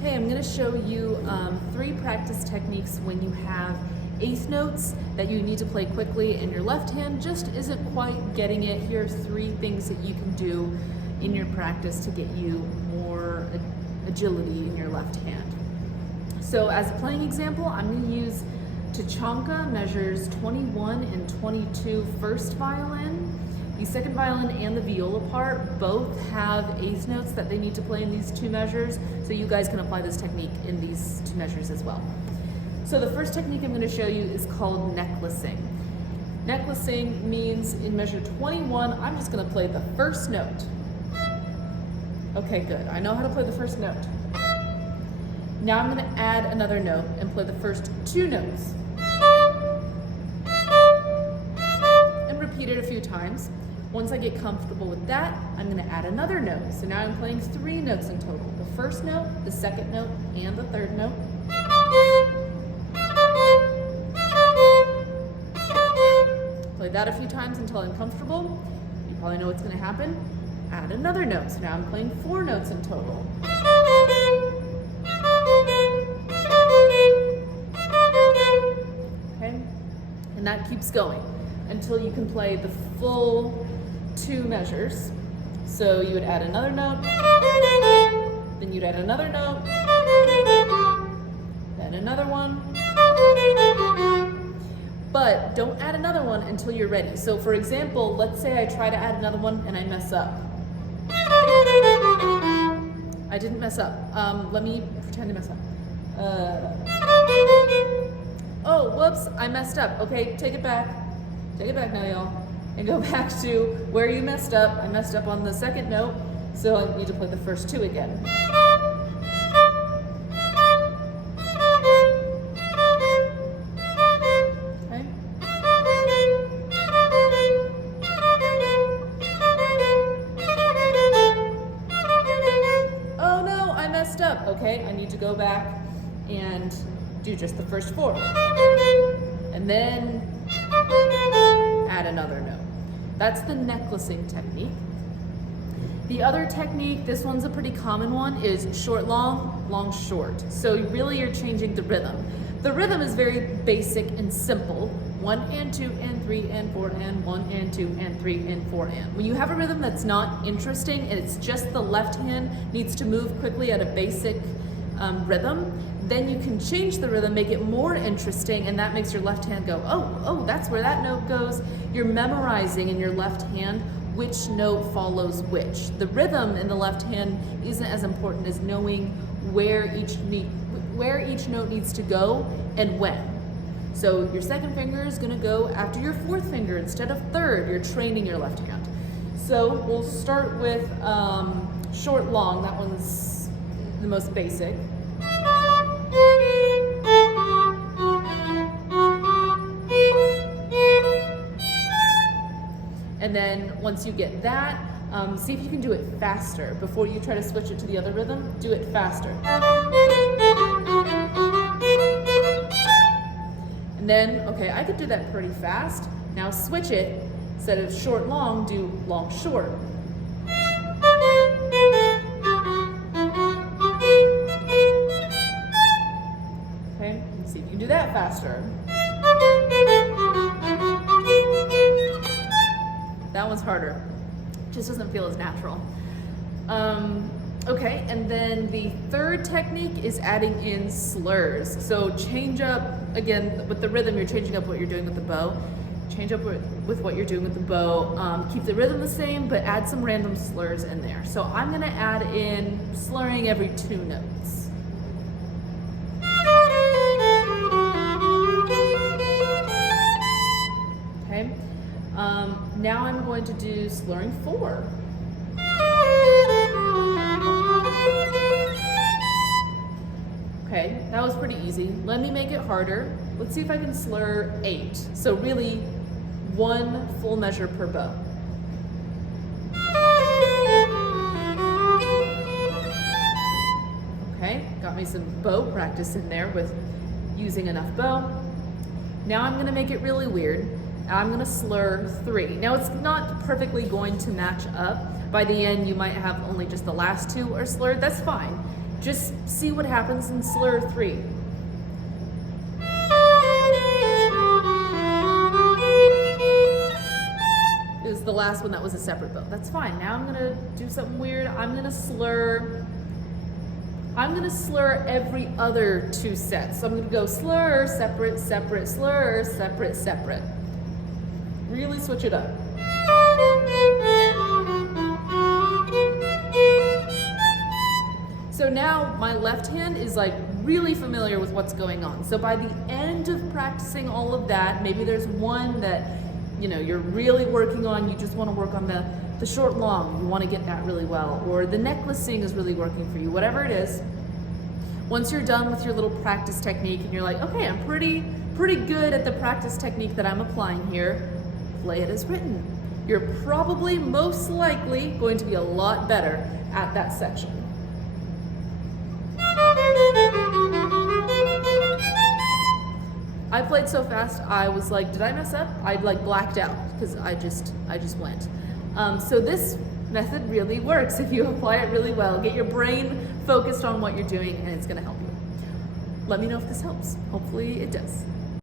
Hey, I'm going to show you 3 practice techniques when you have eighth notes that you need to play quickly and your left hand just isn't quite getting it. Here are 3 things that you can do in your practice to get you more agility in your left hand. So as a playing example, I'm going to use Tachanka measures 21 and 22 first violin. The second violin and the viola part both have eighth notes that they need to play in these 2 measures, so you guys can apply this technique in these 2 measures as well. So the first technique I'm going to show you is called necklacing. Necklacing means in measure 21, I'm just going to play the first note. Okay, good. I know how to play the first note. Now I'm going to add another note and play the first 2 notes. And repeat it a few times. Once I get comfortable with that, I'm going to add another note. So now I'm playing 3 notes in total. The first note, the second note, and the third note. Play that a few times until I'm comfortable. You probably know what's going to happen. Add another note. So now I'm playing 4 notes in total. Okay? And that keeps going until you can play the full 2 measures. So you would add another note, then you'd add another note, then another one. But don't add another one until you're ready. So for example, let's say I try to add another one and I mess up. I didn't mess up. Let me pretend to mess up. Oh, whoops, I messed up. Okay, take it back. Take it back now, y'all. And go back to where you messed up. I messed up on the second note, so I need to play the first 2 again. Okay. Oh no, I messed up. Okay, I need to go back and do just the first 4. And then add another note. That's the necklacing technique. The other technique, this one's a pretty common one, is short, long, long, short. So really you're changing the rhythm. The rhythm is very basic and simple. 1 and 2 and 3 and 4 and 1 and 2 and 3 and 4 and. When you have a rhythm that's not interesting and it's just the left hand needs to move quickly at a basic rhythm, then you can change the rhythm, make it more interesting, and that makes your left hand go, oh, that's where that note goes. You're memorizing in your left hand which note follows which. The rhythm in the left hand isn't as important as knowing where each note needs to go and when. So your second finger is going to go after your 4th finger instead of 3rd. You're training your left hand. So we'll start with short, long. That one's the most basic. And then once you get that, see if you can do it faster. Before you try to switch it to the other rhythm, do it faster. And then, okay, I could do that pretty fast. Now switch it. Instead of short, long, do long, short. Okay, see if you can do that faster. That one's harder. Just doesn't feel as natural. Okay, and then the third technique is adding in slurs. So change up, again, with the rhythm, you're changing up what you're doing with the bow. Change up with what you're doing with the bow. Keep the rhythm the same, but add some random slurs in there. So I'm gonna add in slurring every 2 notes. Okay. Now I'm going to do slurring 4. Okay, that was pretty easy. Let me make it harder. Let's see if I can slur 8. So really 1 full measure per bow. Okay, got me some bow practice in there with using enough bow. Now I'm gonna make it really weird. I'm gonna slur 3. Now it's not perfectly going to match up. By the end, you might have only just the last 2 are slurred. That's fine. Just see what happens in slur 3. It was the last one that was a separate bow. That's fine. Now I'm gonna do something weird. I'm gonna slur every other 2 sets. So I'm gonna go slur, separate, separate, slur, separate, separate. Really switch it up. So now my left hand is like really familiar with what's going on. So by the end of practicing all of that, maybe there's one that you're really working on, you just want to work on the short long, you want to get that really well, or the necklacing is really working for you, whatever it is. Once you're done with your little practice technique and you're like, okay, I'm pretty good at the practice technique that I'm applying here, play it as written. You're probably most likely going to be a lot better at that section. I played so fast, I was like, did I mess up? I like blacked out because I just went. So this method really works if you apply it really well. Get your brain focused on what you're doing and it's gonna help you. Let me know if this helps. Hopefully it does.